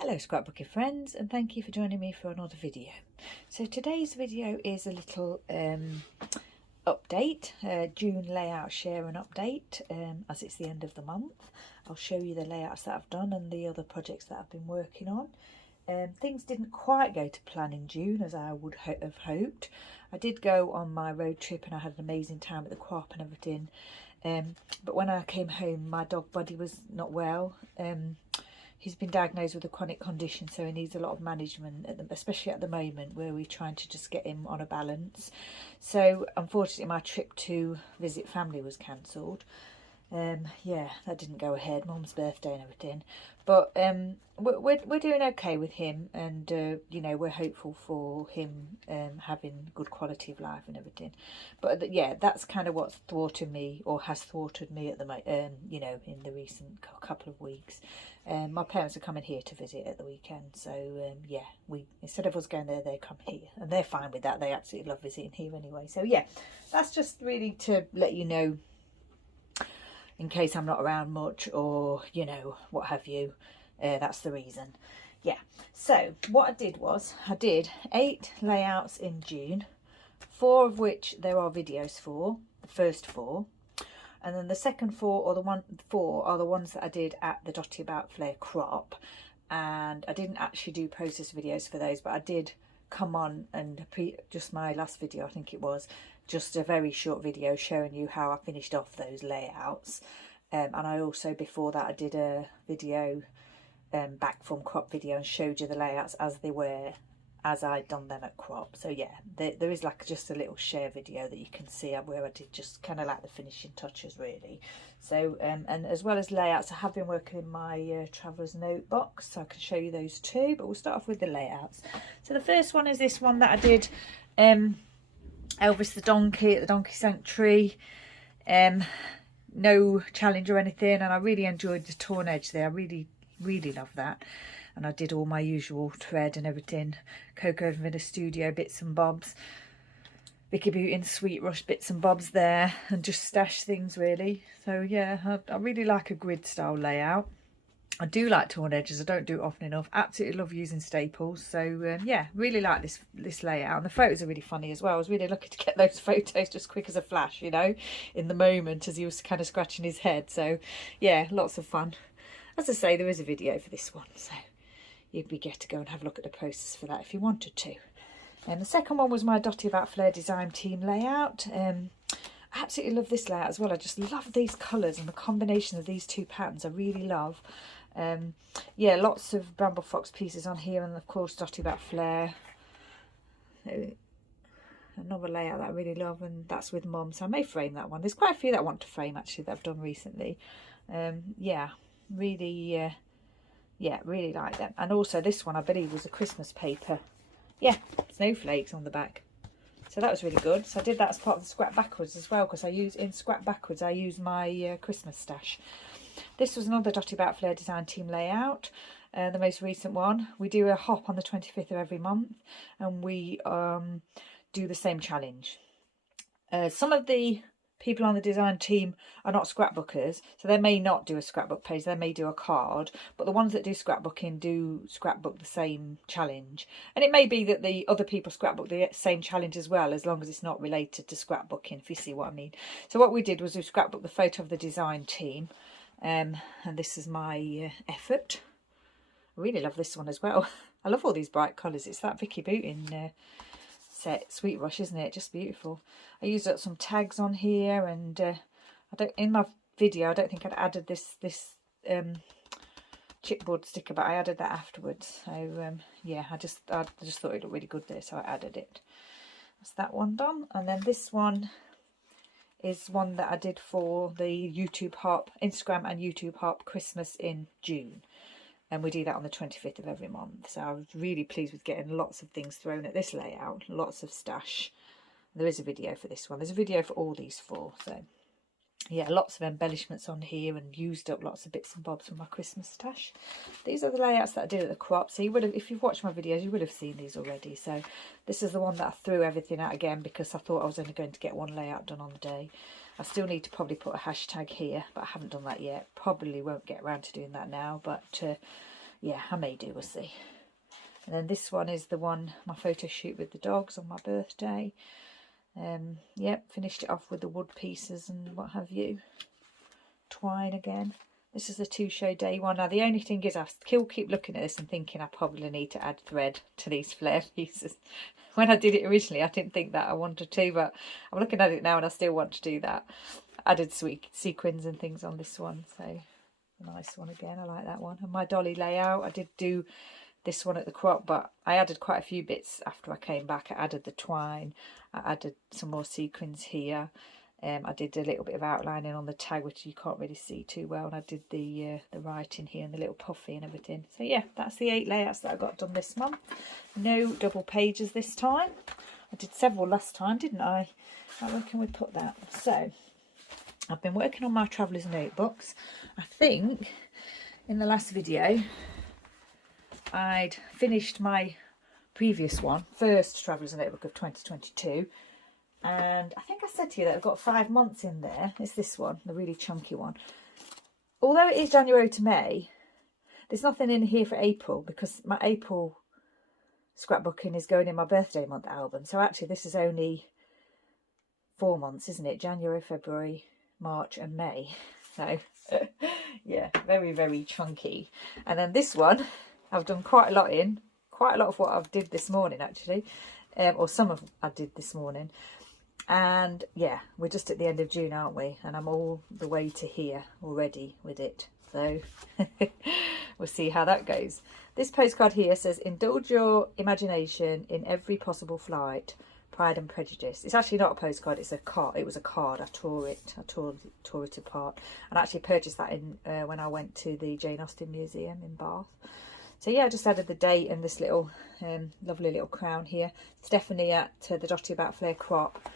Hello scrapbooking friends, and thank you for joining me for another video. So today's video is a little update, June layout share and update, as it's the end of the month. I'll show you the layouts that I've done and the other projects that I've been working on. Things didn't quite go to plan in June as I would have hoped. I did go on my road trip and I had an amazing time at the co-op and everything, but when I came home my dog Buddy was not well. He's been diagnosed with a chronic condition, so he needs a lot of management, especially at the moment where we're trying to just get him on a balance. So unfortunately my trip to visit family was cancelled. Yeah, that didn't go ahead, Mum's birthday and everything, but we're doing okay with him, and you know, we're hopeful for him having good quality of life and everything. But yeah, that's kind of what's thwarted me, or has thwarted me at the you know, in the recent couple of weeks. My parents are coming here to visit at the weekend, so yeah, we, instead of us going there, they come here, and they're fine with that. They absolutely love visiting here anyway. So yeah, that's just really to let you know, in case I'm not around much, or you know, what have you. That's the reason. Yeah, so what I did was I did 8 layouts in June, 4 of which there are videos for, the first 4, and then the second 4 or the 4 are the ones that I did at the Dotty About Flair crop. And I didn't actually do process videos for those, but I did come on and just my last video, I think it was just a very short video showing you how I finished off those layouts. And I also, before that, I did a video back from crop video and showed you the layouts as they were, as I'd done them at crop. So yeah, there is like just a little share video that you can see where I did just kind of like the finishing touches really. So and as well as layouts, I have been working in my traveller's notebook, so I can show you those too, but we'll start off with the layouts. So the first one is this one that I did, Elvis the donkey at the Donkey Sanctuary. No challenge or anything, and I really enjoyed the torn edge there. I really love that. And I did all my usual thread and everything, Cocoa Vanilla Studio bits and bobs, Vicky Beauty and Sweet Rush bits and bobs there, and just stash things really. So yeah, I really like a grid style layout. I do like torn edges, I don't do it often enough. Absolutely love using staples. So yeah, really like this layout, and the photos are really funny as well. I was really lucky to get those photos just quick as a flash, you know, in the moment as he was kind of scratching his head. So yeah, lots of fun. As I say, there is a video for this one, so you'd be get to go and have a look at the process for that if you wanted to. And the second one was my Dotty About Flair design team layout. I absolutely love this layout as well. I just love these colours and the combination of these two patterns. I really love. Yeah, lots of Bramble Fox pieces on here, and of course Dotty About Flair. Another layout that I really love, and that's with Mum, so I may frame that one. There's quite a few that I want to frame actually that I've done recently. Yeah, really yeah, really like them. And also this one I believe was a Christmas paper. Yeah, snowflakes on the back, so that was really good. So I did that as part of the scrap backwards as well, because I use in scrap backwards I use my Christmas stash. This was another Dotty About Flair design team layout, the most recent one. We do a hop on the 25th of every month, and we do the same challenge. Some of the people on the design team are not scrapbookers, so they may not do a scrapbook page, they may do a card, but the ones that do scrapbooking do scrapbook the same challenge. And it may be that the other people scrapbook the same challenge as well, as long as it's not related to scrapbooking, if you see what I mean. So what we did was we scrapbooked the photo of the design team, and this is my effort. I really love this one as well. I love all these bright colours. It's that Vicky Beauty set Sweet Rush, isn't it? Just beautiful. I used up some tags on here, and I don't, in my video I don't think I'd added this chipboard sticker, but I added that afterwards. So yeah, I just thought it looked really good there, so I added it. That's that one done. And then this one is one that I did for the YouTube Hop, Instagram and YouTube Hop Christmas in June. And we do that on the 25th of every month. So I was really pleased with getting lots of things thrown at this layout, lots of stash. There is a video for this one. There's a video for all these 4. So yeah, lots of embellishments on here, and used up lots of bits and bobs from my Christmas stash. These are the layouts that I did at the crop. So you would have, if you've watched my videos, you would have seen these already. So this is the one that I threw everything out again, because I thought I was only going to get one layout done on the day. I still need to probably put a hashtag here, but I haven't done that yet. Probably won't get around to doing that now, but yeah, I may do, we'll see. And then this one is the one, my photo shoot with the dogs on my birthday. Yep, finished it off with the wood pieces and what have you. Twine again. This is the 2 show day one. Now the only thing is I still keep looking at this and thinking I probably need to add thread to these flare pieces. When I did it originally I didn't think that I wanted to, but I'm looking at it now and I still want to do that. I added sequins and things on this one, so a nice one again. I like that one. And my dolly layout, I did do this one at the crop, but I added quite a few bits after I came back. I added the twine, I added some more sequins here. I did a little bit of outlining on the tag, which you can't really see too well, and I did the writing here and the little puffy and everything. So yeah, that's the 8 layouts that I got done this month. No double pages this time. I did several last time, didn't I? Right, where can we put that? So I've been working on my traveller's notebooks. I think in the last video I'd finished my previous one, first traveller's notebook of 2022. And I think I said to you that I've got 5 months in there. It's this one, the really chunky one. Although it is January to May, there's nothing in here for April because my April scrapbooking is going in my birthday month album. So actually this is only 4 months, isn't it? January, February, March and May. So yeah, very, very chunky. And then this one, I've done quite a lot in. Quite a lot of what I've did this morning actually. Or some of I did this morning. And yeah, we're just at the end of June, aren't we? And I'm all the way to here already with it. So we'll see how that goes. This postcard here says, indulge your imagination in every possible flight, Pride and Prejudice. It's actually not a postcard, it's a card. It was a card. I tore it apart. And I actually purchased that in when I went to the Jane Austen Museum in Bath. So yeah, I just added the date and this little lovely little crown here. Stephanie at the Dotty About Flare Crop,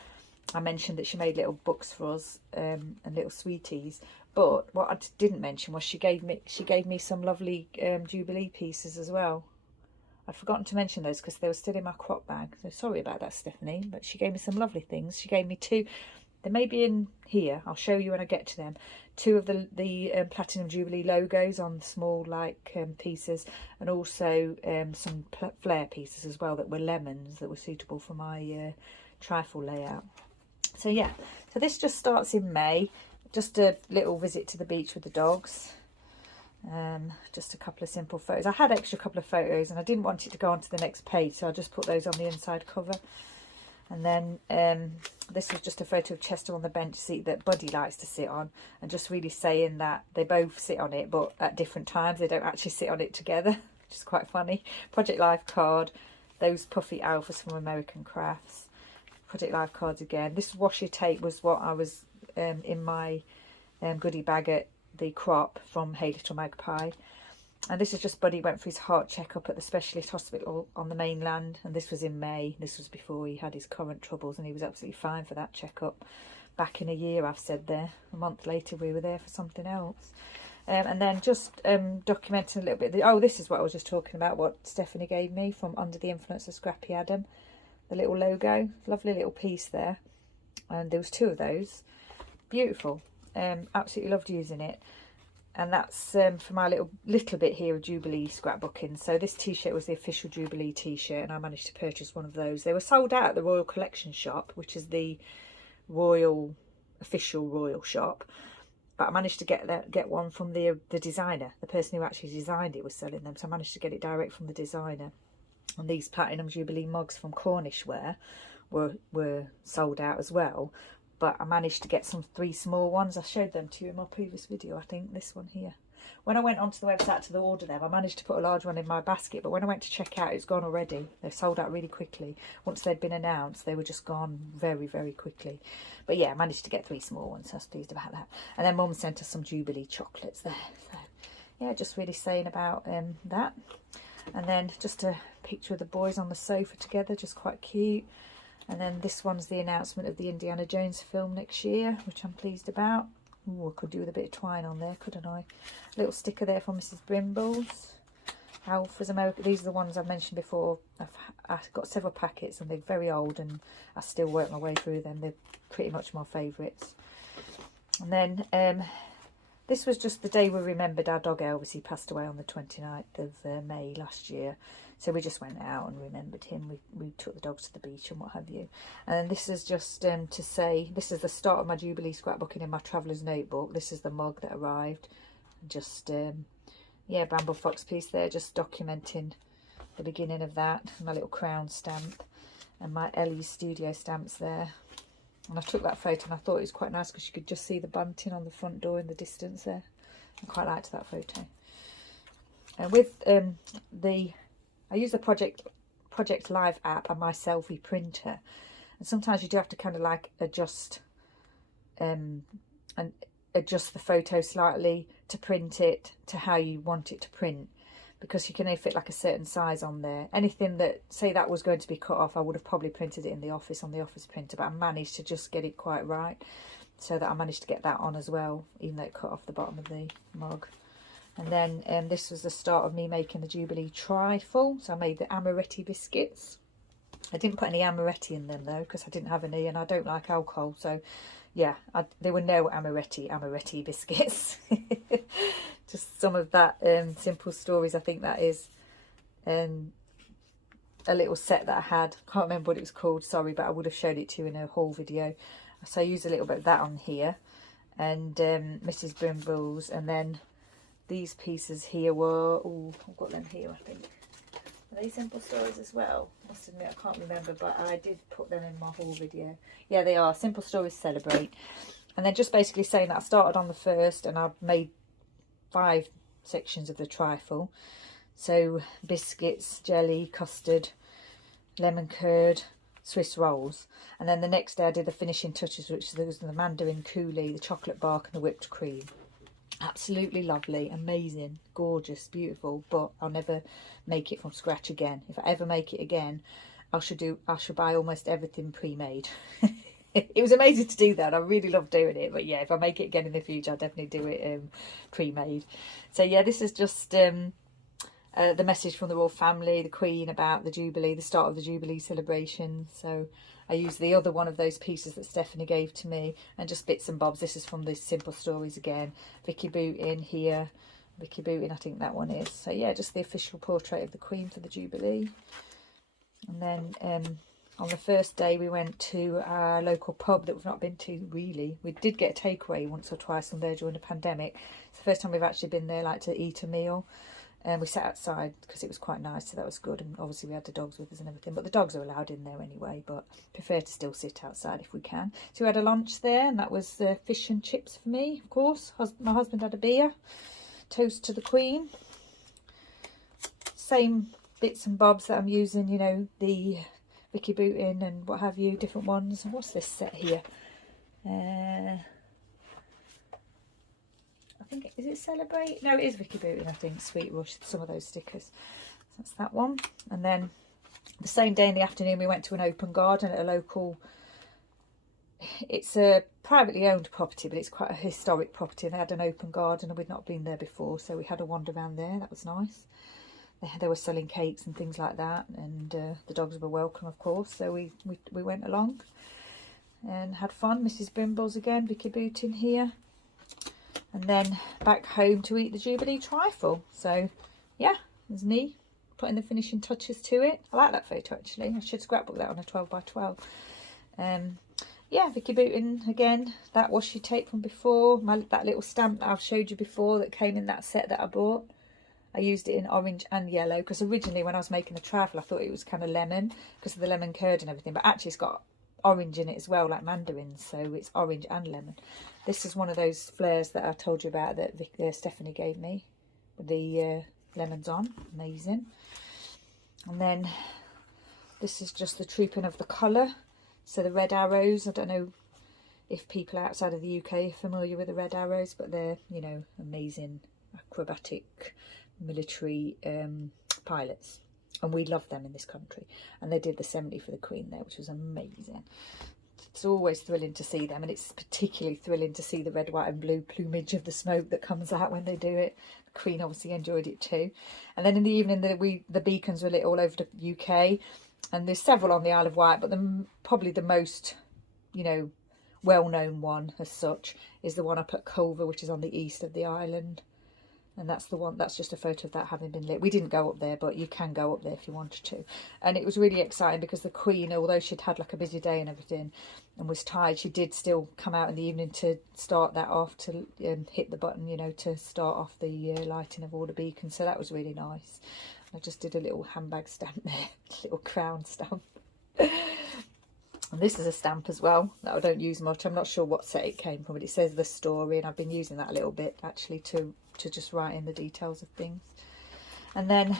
I mentioned that she made little books for us and little sweeties. But what I didn't mention was she gave me some lovely Jubilee pieces as well. I'd forgotten to mention those because they were still in my crop bag. So sorry about that, Stephanie. But she gave me some lovely things. She gave me 2. They may be in here. I'll show you when I get to them. 2 of the Platinum Jubilee logos on small pieces, and also some flare pieces as well that were lemons that were suitable for my trifle layout. So yeah, so this just starts in May. Just a little visit to the beach with the dogs. Just a couple of simple photos. I had extra couple of photos and I didn't want it to go onto the next page, so I just put those on the inside cover. And then this was just a photo of Chester on the bench seat that Buddy likes to sit on, and just really saying that they both sit on it but at different times. They don't actually sit on it together, which is quite funny. Project Life card, those puffy alphas from American Crafts. Project Life cards again. This washi tape was what I was in my goodie bag at the crop from Hey Little Magpie. And this is just Buddy went for his heart checkup at the specialist hospital on the mainland, and this was in May. This was before he had his current troubles, and he was absolutely fine for that checkup. Back in a year, I've said there. A month later we were there for something else. And then just documenting a little bit. Oh, this is what I was just talking about, what Stephanie gave me from Under the Influence of Scrappy Adam. The little logo, lovely little piece there. And there was 2 of those. Beautiful. Absolutely loved using it. And that's for my little bit here of Jubilee scrapbooking. So this t-shirt was the official Jubilee t-shirt, and I managed to purchase one of those. They were sold out at the Royal Collection shop, which is the official royal shop. But I managed to get one from the designer. The person who actually designed it was selling them, so I managed to get it direct from the designer. And these Platinum Jubilee mugs from Cornish Wear were sold out as well. But I managed to get some 3 small ones. I showed them to you in my previous video, I think. This one here. When I went onto the website to order them, I managed to put a large one in my basket. But when I went to check out, it's gone already. They sold out really quickly. Once they'd been announced, they were just gone very, very quickly. But yeah, I managed to get 3 small ones, so I was pleased about that. And then Mum sent us some Jubilee chocolates there. So yeah, just really saying about that. And then just a picture of the boys on the sofa together, just quite cute. And then this one's the announcement of the Indiana Jones film next year, which I'm pleased about. Ooh, I could do with a bit of twine on there, couldn't I? A little sticker there from Mrs. Brimble's. Alpha's America. These are the ones I've mentioned before. I've got several packets and they're very old, and I still work my way through them. They're pretty much my favourites. And then this was just the day we remembered our dog Elvis. He passed away on the 29th of May last year. So we just went out and remembered him. We took the dogs to the beach and what have you. And then this is just to say, this is the start of my Jubilee scrapbooking in my traveller's notebook. This is the mug that arrived. Just, yeah, Bramble Fox piece there, just documenting the beginning of that. My little crown stamp and my Ellie's Studio stamps there. And I took that photo and I thought it was quite nice because you could just see the bunting on the front door in the distance there. I quite liked that photo. And with I use the Project Live app and my selfie printer, and sometimes you do have to kind of like adjust the photo slightly to print it to how you want it to print, because you can only fit like a certain size on there. Anything that, say that was going to be cut off, I would have probably printed it in the office on the office printer, but I managed to just get it quite right, so that I managed to get that on as well, even though it cut off the bottom of the mug. And then this was the start of me making the Jubilee trifle. So I made the amaretti biscuits. I didn't put any amaretti in them though, because I didn't have any and I don't like alcohol. So yeah, there were no amaretti biscuits. Just some of that Simple Stories. I think that is a little set that I had. Can't remember what it was called, sorry, but I would have showed it to you in a haul video. So I used a little bit of that on here. And Mrs. Brimble's, and then these pieces here were, oh, I've got them here, I think. Are they Simple Stories as well? I must admit, I can't remember, but I did put them in my haul video. Yeah, they are. Simple Stories Celebrate. And then just basically saying that I started on the 1st and I've made 5 sections of the trifle. So biscuits, jelly, custard, lemon curd, Swiss rolls. And then the next day I did the finishing touches, which was the mandarin coulis, the chocolate bark and the whipped cream. Absolutely lovely, amazing, gorgeous, beautiful, but I'll never make it from scratch again. If I ever make it again, I should buy almost everything pre-made. It was amazing to do that. I really love doing it, but yeah, if I make it again in the future, I'll definitely do it pre-made. So yeah, this is just the message from the royal family, the Queen, about the Jubilee, the start of the Jubilee celebration. So I used the other one of those pieces that Stephanie gave to me, and just bits and bobs. This is from the Simple Stories again. Vicky Bootin here. Vicky Bootin, I think that one is. So yeah, just the official portrait of the Queen for the Jubilee. And then on the first day we went to our local pub that we've not been to really. We did get a takeaway once or twice from there during the pandemic. It's the first time we've actually been there, like, to eat a meal. And we sat outside because it was quite nice, so that was good. And obviously we had the dogs with us and everything, but the dogs are allowed in there anyway, but prefer to still sit outside if we can. So we had a lunch there, and that was fish and chips for me, of course. My husband had a beer. Toast to the Queen. Same bits and bobs that I'm using, you know, the Vicky Bootin and what have you, different ones. What's this set here? I think, is it Celebrate? No, it is Vicky Bootin, I think. Sweet Rush, some of those stickers. So that's that one. And then the same day in the afternoon we went to an open garden at a local, it's a privately owned property, but it's quite a historic property, and they had an open garden and we'd not been there before, so we had a wander around there. That was nice. They were selling cakes and things like that, and the dogs were welcome, of course, so we went along and had fun. Mrs. Brimble's again, Vicky Bootin here. And then back home to eat the Jubilee trifle. So yeah, there's me putting the finishing touches to it. I like that photo actually. I should scrapbook that on a 12 by 12. Yeah, Vicky Bootin again. That washi tape from before. That little stamp that I've showed you before that came in that set that I bought. I used it in orange and yellow because originally when I was making the trifle I thought it was kind of lemon because of the lemon curd and everything, but actually it's got orange in it as well, like mandarins, so it's orange and lemon. This is one of those flares that I told you about that Stephanie gave me with the lemons on. Amazing. And then this is just the trooping of the colour, so the red arrows. I don't know if people outside of the UK are familiar with the red arrows, but they're, you know, amazing acrobatic military pilots, and we love them in this country. And they did the 70 for the Queen there, which was amazing. It's always thrilling to see them, and it's particularly thrilling to see the red, white and blue plumage of the smoke that comes out when they do it. The Queen obviously enjoyed it too. And then in the evening the beacons were lit all over the UK, and there's several on the Isle of Wight, but probably the most, you know, well-known one as such is the one up at Culver, which is on the east of the island. And that's the one, that's just a photo of that having been lit. We didn't go up there, but you can go up there if you wanted to. And it was really exciting because the Queen, although she'd had like a busy day and everything and was tired, she did still come out in the evening to start that off, to hit the button, you know, to start off the lighting of all the beacons. So that was really nice. I just did a little handbag stamp there, a little crown stamp. And this is a stamp as well that I don't use much. I'm not sure what set it came from, but it says the story, and I've been using that a little bit actually to just write in the details of things. And then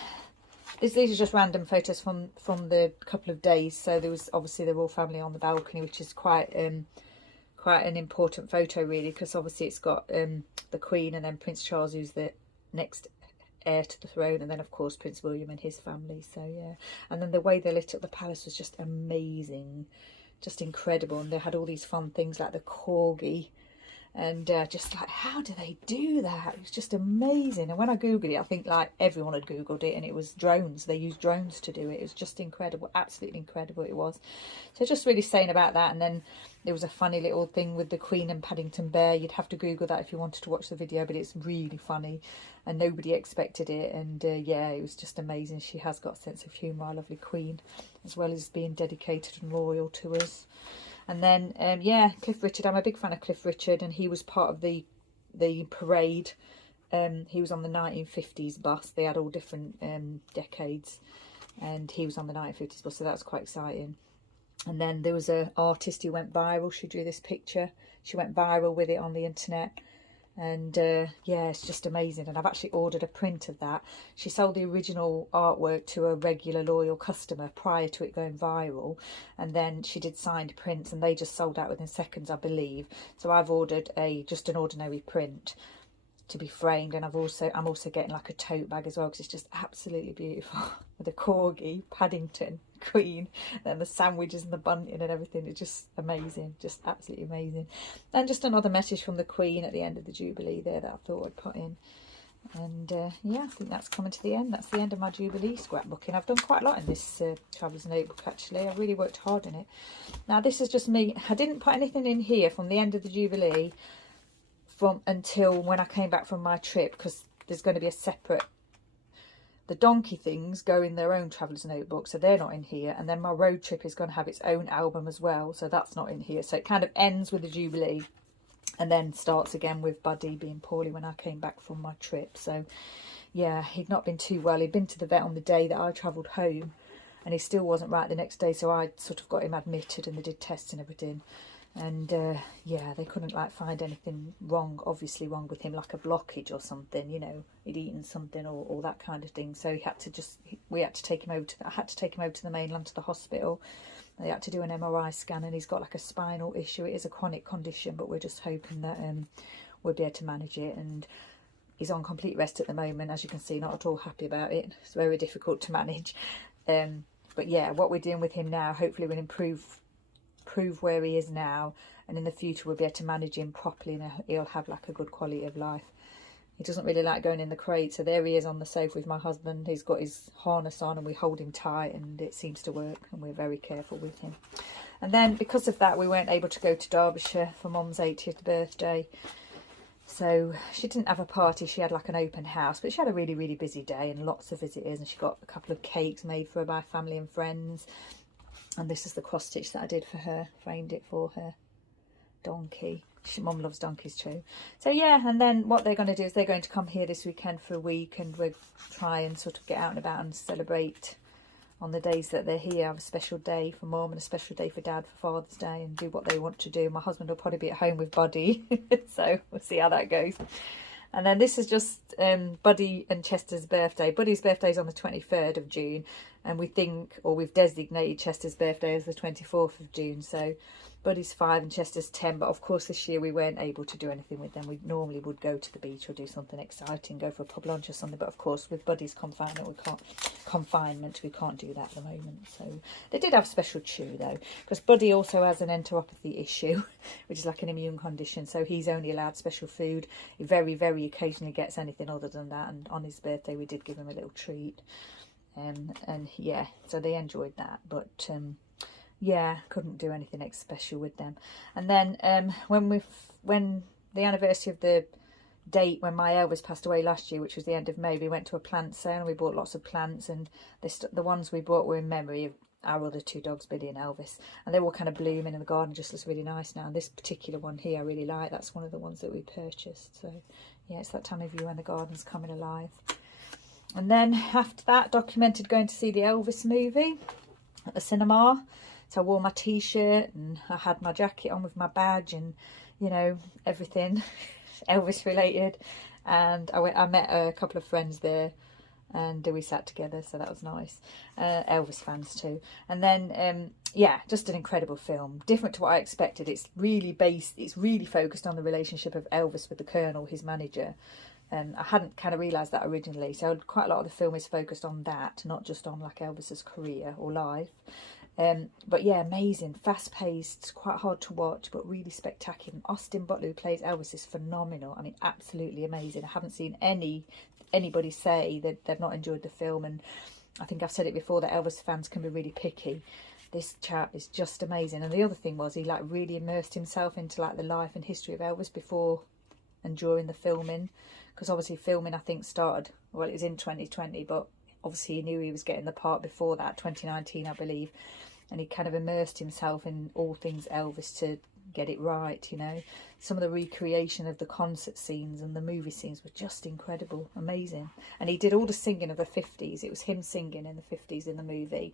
these are just random photos from the couple of days. So there was obviously they're all family on the balcony, which is quite an important photo really, because obviously it's got the Queen and then Prince Charles, who's the next heir to the throne, and then of course Prince William and his family. So yeah, and then the way they lit up the palace was just amazing, just incredible. And they had all these fun things like the corgi, and just like, how do they do that? It was just amazing. And when I googled it, I think like everyone had googled it, and it was drones. They used drones to do it. It was just incredible, absolutely incredible it was. So just really saying about that. And then there was a funny little thing with the Queen and Paddington Bear. You'd have to google that if you wanted to watch the video, but it's really funny and nobody expected it. And yeah, it was just amazing. She has got a sense of humour, our lovely Queen, as well as being dedicated and loyal to us. And then yeah, Cliff Richard, I'm a big fan of Cliff Richard, and he was part of the parade. He was on the 1950s bus. They had all different decades, and he was on the 1950s bus, so that was quite exciting. And then there was an artist who went viral. She drew this picture. She went viral with it on the internet. And yeah, it's just amazing. And I've actually ordered a print of that. She sold the original artwork to a regular loyal customer prior to it going viral, and then she did signed prints, and they just sold out within seconds, I believe. So I've ordered just an ordinary print to be framed, and I'm also getting like a tote bag as well, because it's just absolutely beautiful with the corgi, Paddington, Queen, and the sandwiches and the bunting and everything. It's just amazing, just absolutely amazing. And just another message from the Queen at the end of the Jubilee there that I thought I'd put in. And yeah, I think that's coming to the end. That's the end of my Jubilee scrapbooking. I've done quite a lot in this traveller's notebook actually. I really worked hard in it. Now this is just me. I didn't put anything in here from the end of the Jubilee until when I came back from my trip, because there's going to be a separate, the donkey things go in their own traveller's notebook, so they're not in here. And then my road trip is going to have its own album as well, so that's not in here. So it kind of ends with the Jubilee and then starts again with Buddy being poorly when I came back from my trip. So yeah, he'd not been too well. He'd been to the vet on the day that I travelled home, and he still wasn't right the next day, so I sort of got him admitted, and they did tests and everything. And yeah, they couldn't like find anything obviously wrong with him, like a blockage or something, you know, he'd eaten something or that kind of thing. So I had to take him over to the mainland, to the hospital. They had to do an MRI scan, and he's got like a spinal issue. It is a chronic condition, but we're just hoping that we'll be able to manage it. And he's on complete rest at the moment, as you can see, not at all happy about it. It's very difficult to manage. But yeah, what we're doing with him now, hopefully we'll improve where he is now, and in the future we'll be able to manage him properly, and he'll have like a good quality of life. He doesn't really like going in the crate, so there he is on the sofa with my husband. He's got his harness on, and we hold him tight, and it seems to work, and we're very careful with him. And then because of that, we weren't able to go to Derbyshire for Mum's 80th birthday. So she didn't have a party, she had like an open house, but she had a really, really busy day and lots of visitors, and she got a couple of cakes made for her by family and friends. And this is the cross stitch that I did for her, framed it for her donkey. Mum loves donkeys too. So yeah, and then what they're going to do is they're going to come here this weekend for a week, and we'll try and sort of get out and about and celebrate on the days that they're here. Have a special day for Mum and a special day for Dad for Father's Day, and do what they want to do. My husband will probably be at home with Buddy, so we'll see how that goes. And then this is just Buddy and Chester's birthday. Buddy's birthday is on the 23rd of June, and we've designated Chester's birthday as the 24th of June. So Buddy's 5 and Chester's 10, but of course this year we weren't able to do anything with them. We normally would go to the beach or do something exciting, go for a pub lunch or something, but of course with Buddy's confinement we can't do that at the moment. So they did have special chew though, because Buddy also has an enteropathy issue, which is like an immune condition, so he's only allowed special food. He very, very occasionally gets anything other than that, and on his birthday we did give him a little treat. And yeah, so they enjoyed that. But yeah, couldn't do anything special with them. And then when the anniversary of the date when my Elvis passed away last year, which was the end of May, we went to a plant sale and we bought lots of plants, and the ones we bought were in memory of our other two dogs, Billy and Elvis, and they were all kind of blooming in the garden, just looks really nice now. And this particular one here I really like. That's one of the ones that we purchased. So yeah, it's that time of year when the garden's coming alive. And then after that, documented going to see the Elvis movie at the cinema. So I wore my t-shirt and I had my jacket on with my badge and, you know, everything Elvis related. And I met a couple of friends there, and we sat together, so that was nice. Elvis fans too. And then yeah, just an incredible film, different to what I expected. It's really focused on the relationship of Elvis with the Colonel, his manager. I hadn't kind of realised that originally, so quite a lot of the film is focused on that, not just on like Elvis's career or life. But yeah, amazing, fast-paced, quite hard to watch, but really spectacular. Austin Butler, who plays Elvis, is phenomenal. I mean, absolutely amazing. I haven't seen anybody say that they've not enjoyed the film, and I think I've said it before that Elvis fans can be really picky. This chap is just amazing. And the other thing was he like really immersed himself into like the life and history of Elvis before and during the filming, because obviously filming I think started, well, it was in 2020, but obviously he knew he was getting the part before that, 2019 I believe, and he kind of immersed himself in all things Elvis to get it right, you know. Some of the recreation of the concert scenes and the movie scenes were just incredible, amazing. And he did all the singing of the 50s. It was him singing in the 50s in the movie.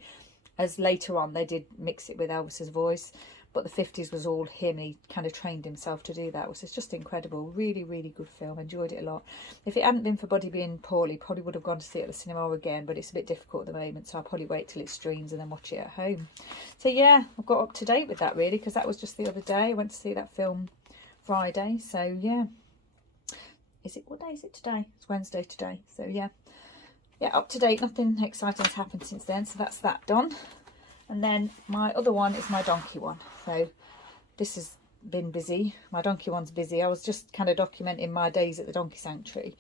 As later on they did mix it with Elvis's voice, but the 50s was all him. He kind of trained himself to do that. It was just incredible. Really, really good film. Enjoyed it a lot. If it hadn't been for Buddy being poorly, probably would have gone to see it at the cinema again, but it's a bit difficult at the moment, so I'll probably wait till it streams and then watch it at home. So yeah, I've got up to date with that really, because that was just the other day. I went to see that film Friday, so yeah. What day is it today? It's Wednesday today, so yeah. Yeah, up to date. Nothing exciting has happened since then, so that's that done. And then my other one is my donkey one. So this has been busy. My donkey one's busy. I was just kind of documenting my days at the donkey sanctuary.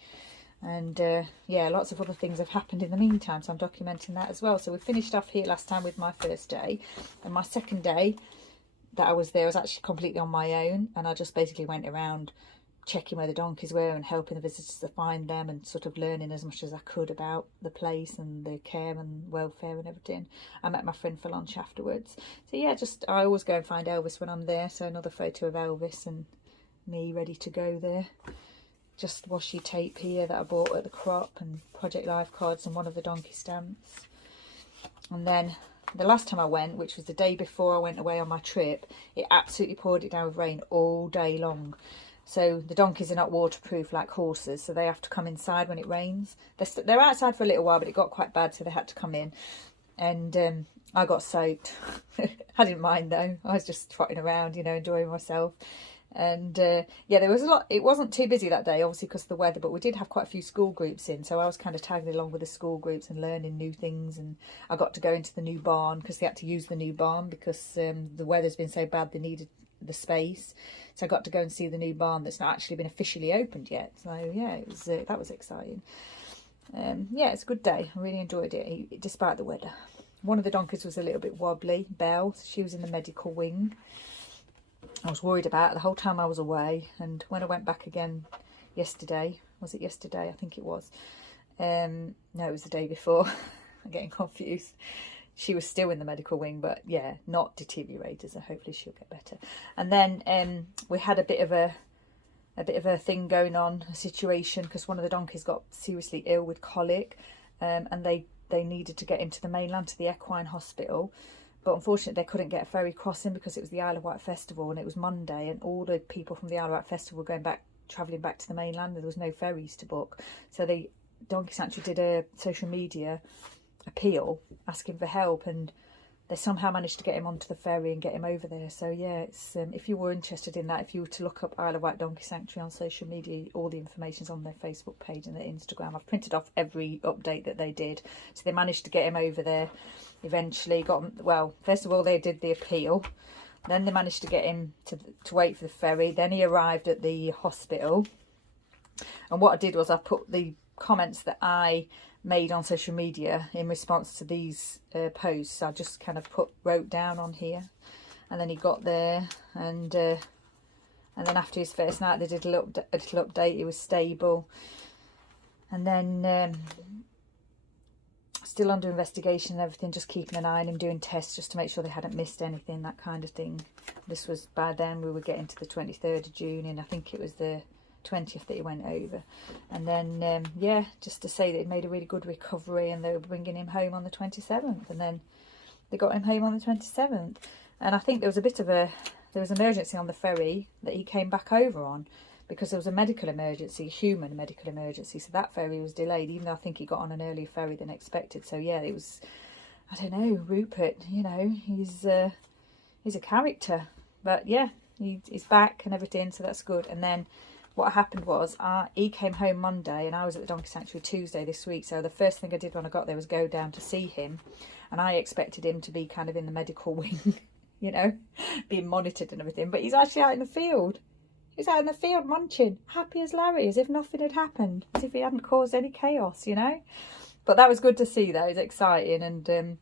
And yeah, lots of other things have happened in the meantime, so I'm documenting that as well. So we finished off here last time with my first day. And my second day that I was there was actually completely on my own. And I just basically went around checking where the donkeys were and helping the visitors to find them, and sort of learning as much as I could about the place and the care and welfare and everything. I met my friend for lunch afterwards. So yeah, I always go and find Elvis when I'm there. So another photo of Elvis and me ready to go there. Just washi tape here that I bought at the crop, and Project Life cards and one of the donkey stamps. And then the last time I went, which was the day before I went away on my trip, it absolutely poured it down with rain all day long. So the donkeys are not waterproof like horses, so they have to come inside when it rains. They're outside for a little while, but it got quite bad, so they had to come in. And I got soaked. I didn't mind though. I was just trotting around, you know, enjoying myself. And yeah, there was a lot. It wasn't too busy that day, obviously, because of the weather, but we did have quite a few school groups in, so I was kind of tagging along with the school groups and learning new things. And I got to go into the new barn, because they had to use the new barn because the weather's been so bad they needed the space. So I got to go and see the new barn that's not actually been officially opened yet. So yeah, it was that was exciting. Yeah, it's a good day. I really enjoyed it despite the weather. One of the donkeys was a little bit wobbly, Belle. She was in the medical wing. I was worried about it the whole time I was away, and when I went back again yesterday, was it yesterday? I think it was. No, it was the day before. I'm getting confused. She was still in the medical wing, but yeah, not deteriorated, so hopefully she'll get better. And then we had a bit of a thing going on, a situation, because one of the donkeys got seriously ill with colic, and they needed to get him to the mainland, to the equine hospital. But unfortunately, they couldn't get a ferry crossing because it was the Isle of Wight festival, and it was Monday, and all the people from the Isle of Wight festival were travelling back to the mainland, and there was no ferries to book. So the Donkey Sanctuary did a social media appeal asking for help, and they somehow managed to get him onto the ferry and get him over there. So yeah, it's if you were interested in that, if you were to look up Isle of Wight Donkey Sanctuary on social media, all the information's on their Facebook page and their Instagram. I've printed off every update that they did. So they managed to get him over there eventually. Well, first of all they did the appeal, then they managed to get him to wait for the ferry. Then he arrived at the hospital, and what I did was I put the comments that I made on social media in response to these posts. I just kind of wrote down on here, and then he got there, and then after his first night they did a little update. He was stable, and then still under investigation and everything, just keeping an eye on him, doing tests just to make sure they hadn't missed anything, that kind of thing. This was, by then we were getting to the 23rd of June, and I think it was the 20th that he went over. And then yeah, just to say that he'd made a really good recovery, and they were bringing him home on the 27th, and then they got him home on the 27th. And I think there was emergency on the ferry that he came back over on, because there was a medical emergency, a human medical emergency, so that ferry was delayed, even though I think he got on an earlier ferry than expected. So yeah, it was, I don't know, Rupert, you know, he's a character, but yeah, he's back and everything, so that's good. And then what happened was, he came home Monday, and I was at the Donkey Sanctuary Tuesday this week, so the first thing I did when I got there was go down to see him, and I expected him to be kind of in the medical wing, you know, being monitored and everything, but he's actually out in the field. He's out in the field munching, happy as Larry, as if nothing had happened, as if he hadn't caused any chaos, you know. But that was good to see, though. It was exciting. And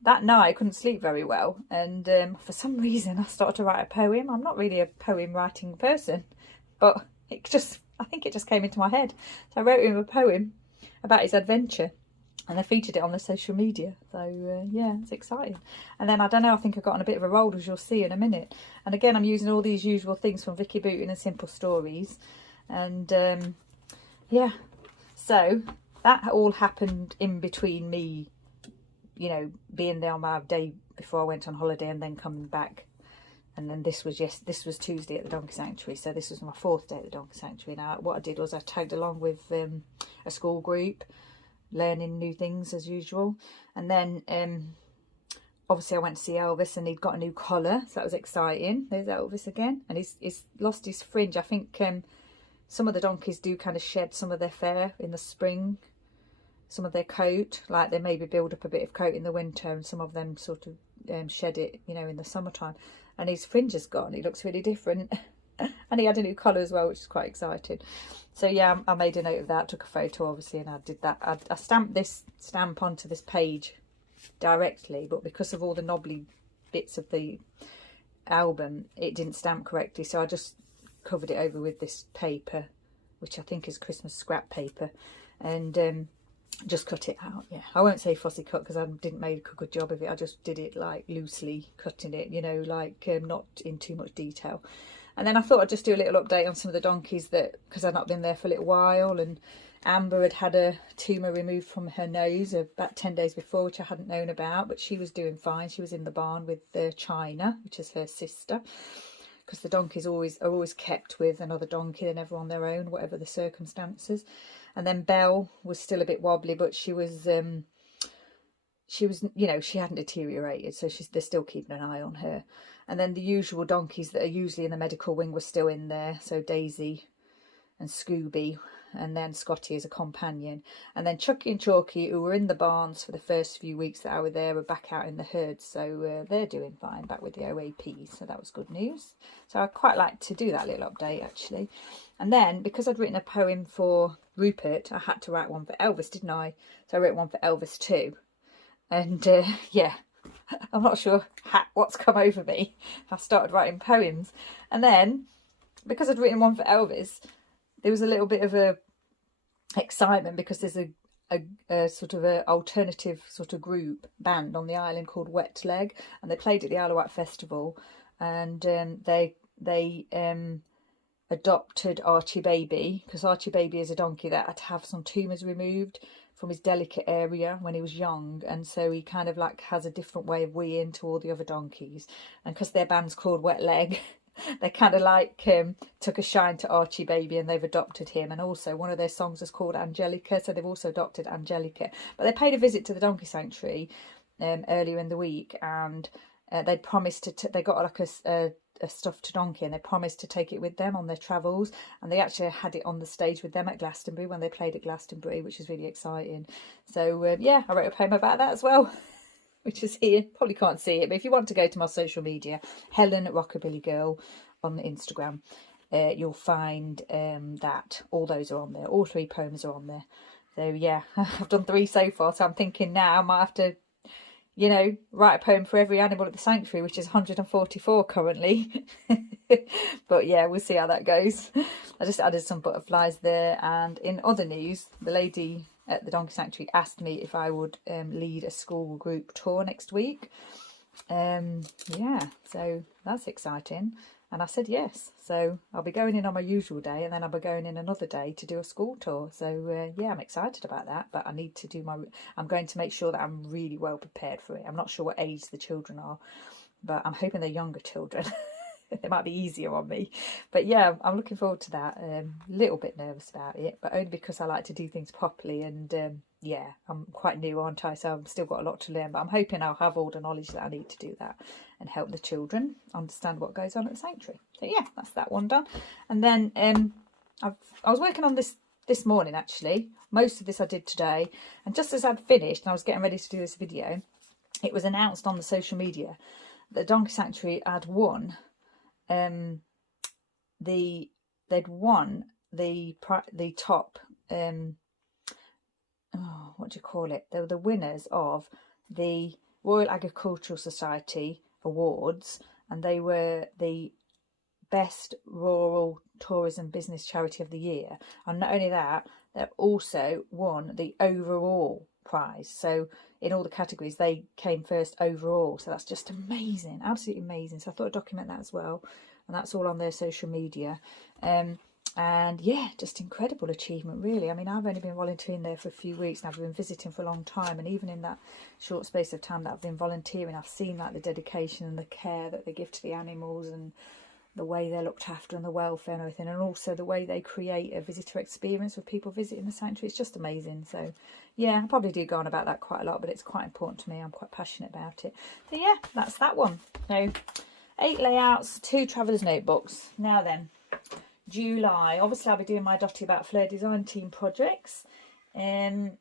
that night I couldn't sleep very well, and for some reason I started to write a poem. I'm not really a poem writing person, but I think it just came into my head. So I wrote him a poem about his adventure, and I featured it on the social media. So yeah, it's exciting. And then I don't know, I think I got on a bit of a roll, as you'll see in a minute. And again, I'm using all these usual things from Vicky Booten and Simple Stories. And yeah, so that all happened in between me, you know, being there on my day before I went on holiday, and then coming back. And then this was Tuesday at the Donkey Sanctuary, so this was my 4th day at the Donkey Sanctuary. Now what I did was I tagged along with a school group, learning new things as usual. And then obviously I went to see Elvis, and he'd got a new collar, so that was exciting. There's Elvis again, and he's lost his fringe. I think some of the donkeys do kind of shed some of their fur in the spring, some of their coat, like they maybe build up a bit of coat in the winter, and some of them sort of shed it, you know, in the summertime. And his fringe is gone. He looks really different. And he had a new collar as well, which is quite exciting. So yeah, I made a note of that, took a photo obviously, and I did that. I stamped this stamp onto this page directly, but because of all the knobbly bits of the album, it didn't stamp correctly, so I just covered it over with this paper, which I think is Christmas scrap paper, and just cut it out. Yeah, I won't say fussy cut, because I didn't make a good job of it. I just did it like loosely cutting it, you know, like not in too much detail. And then I thought I'd just do a little update on some of the donkeys, that because I'd not been there for a little while, and Amber had a tumour removed from her nose about 10 days before, which I hadn't known about, but she was doing fine. She was in the barn with China, which is her sister, because the donkeys are always kept with another donkey. They're never on their own, whatever the circumstances. And then Belle was still a bit wobbly, but she was, you know, she hadn't deteriorated, so they're still keeping an eye on her. And then the usual donkeys that are usually in the medical wing were still in there, so Daisy and Scooby, and then Scotty as a companion. And then Chucky and Chalky, who were in the barns for the first few weeks that I was there, were back out in the herd, so they're doing fine, back with the OAPs, so that was good news. So I quite like to do that little update, actually. And then, because I'd written a poem for Rupert, I had to write one for Elvis, didn't I? So I wrote one for Elvis too. And yeah, I'm not sure what's come over me. I started writing poems. And then, because I'd written one for Elvis, there was a little bit of a excitement, because there's a sort of a alternative sort of group band on the island called Wet Leg, and they played at the Isle of Wight Festival, and they adopted Archie Baby, because Archie Baby is a donkey that had to have some tumours removed from his delicate area when he was young, and so he kind of like has a different way of weeing to all the other donkeys. And because their band's called Wet Leg, they kind of like took a shine to Archie Baby, and they've adopted him. And also one of their songs is called Angelica, so they've also adopted Angelica. But they paid a visit to the Donkey Sanctuary earlier in the week, and they'd promised they got like a stuffed donkey, and they promised to take it with them on their travels, and they actually had it on the stage with them at Glastonbury when they played at Glastonbury, which is really exciting. So yeah, I wrote a poem about that as well, which is here. Probably can't see it, but if you want to go to my social media, Helen Rockabilly Girl on Instagram, you'll find that all those are on there. All 3 poems are on there. So yeah, I've done 3 so far, so I'm thinking now I might have to, you know, write a poem for every animal at the sanctuary, which is 144 currently. But yeah, we'll see how that goes. I just added some butterflies there. And in other news, the lady at the Donkey Sanctuary asked me if I would lead a school group tour next week. Yeah, so that's exciting. And I said yes. So I'll be going in on my usual day, and then I'll be going in another day to do a school tour. So yeah, I'm excited about that. But I need to do I'm going to make sure that I'm really well prepared for it. I'm not sure what age the children are, but I'm hoping they're younger children. They might be easier on me. But yeah, I'm looking forward to that. A little bit nervous about it, but only because I like to do things properly. And yeah, I'm quite new, aren't I? So I've still got a lot to learn, but I'm hoping I'll have all the knowledge that I need to do that and help the children understand what goes on at the sanctuary. So yeah, that's that one done. And then I was working on this morning, actually. Most of this I did today. And just as I'd finished and I was getting ready to do this video, it was announced on the social media that Donkey Sanctuary had won they'd won the top what do you call it? They were the winners of the Royal Agricultural Society Awards, and they were the best rural tourism business charity of the year. And not only that, they also won the overall prize. So in all the categories, they came first overall. So that's just amazing, absolutely amazing. So I thought I'd document that as well, and that's all on their social media. And yeah, just incredible achievement, really. I mean, I've only been volunteering there for a few weeks, and I've been visiting for a long time, and even in that short space of time that I've been volunteering, I've seen like the dedication and the care that they give to the animals, and the way they're looked after, and the welfare and everything, and also the way they create a visitor experience with people visiting the sanctuary. It's just amazing. So yeah, I probably do go on about that quite a lot, but it's quite important to me. I'm quite passionate about it. So yeah, that's that one. So 8 layouts, 2 traveller's notebooks. Now then, July. Obviously I'll be doing my Dotty About Flair design team projects, and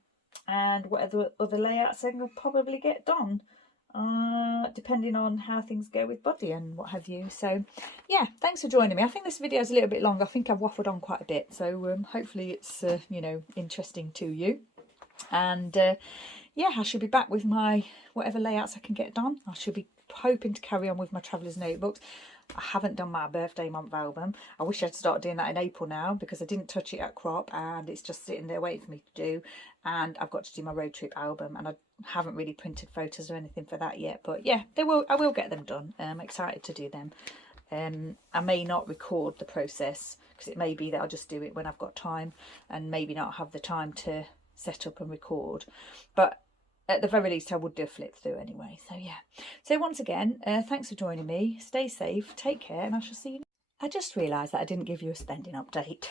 whatever other layouts I can probably get done, depending on how things go with Buddy and what have you. So yeah, thanks for joining me. I think this video is a little bit long. I think I've waffled on quite a bit, so hopefully it's you know, interesting to you. And yeah, I should be back with my whatever layouts I can get done. I should be hoping to carry on with my traveller's notebooks. I haven't done my birthday month album. I wish I'd start doing that in April now, because I didn't touch it at crop and it's just sitting there waiting for me to do. And I've got to do my road trip album, and I haven't really printed photos or anything for that yet. But yeah, I will get them done. I'm excited to do them. I may not record the process, because it may be that I'll just do it when I've got time, and maybe not have the time to set up and record. But at the very least, I would do a flip through anyway. So yeah. So once again, thanks for joining me. Stay safe, take care, and I shall see you. I just realised that I didn't give you a spending update.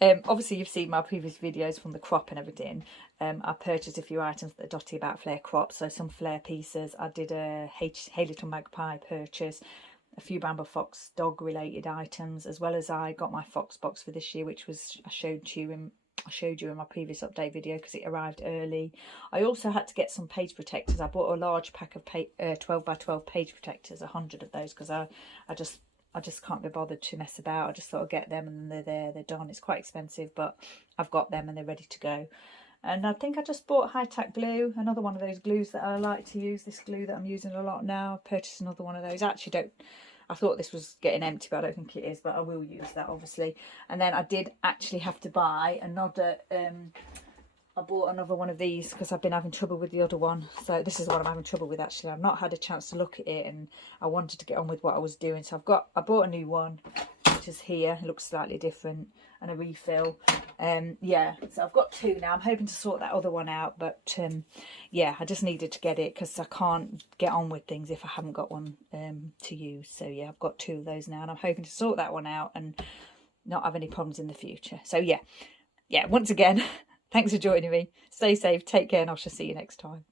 Obviously, you've seen my previous videos from the crop and everything. I purchased a few items at the Dotty About Flair crop. So some flare pieces. I did a Hey Little Magpie purchase. A few Bramble Fox dog related items, as well as I got my Fox box for this year, which was I showed you in my previous update video, because it arrived early. I also had to get some page protectors. I bought a large pack of 12 by 12 page protectors, 100 of those, because I just can't be bothered to mess about. I just thought I'd get them, and they're there, they're done. It's quite expensive, but I've got them and they're ready to go. And I think I just bought high tack glue, another one of those glues that I like to use, this glue that I'm using a lot now. I purchased another one of those. I thought this was getting empty, but I don't think it is, but I will use that, obviously. And then I did actually have to buy another, I bought another one of these because I've been having trouble with the other one. So this is what I'm having trouble with, actually. I've not had a chance to look at it, and I wanted to get on with what I was doing. So I bought a new one, which is here. It looks slightly different, and a refill. Yeah, so I've got 2 now. I'm hoping to sort that other one out, but yeah, I just needed to get it because I can't get on with things if I haven't got one to use. So yeah, I've got 2 of those now, and I'm hoping to sort that one out and not have any problems in the future. So yeah, once again, thanks for joining me. Stay safe, take care, and I shall see you next time.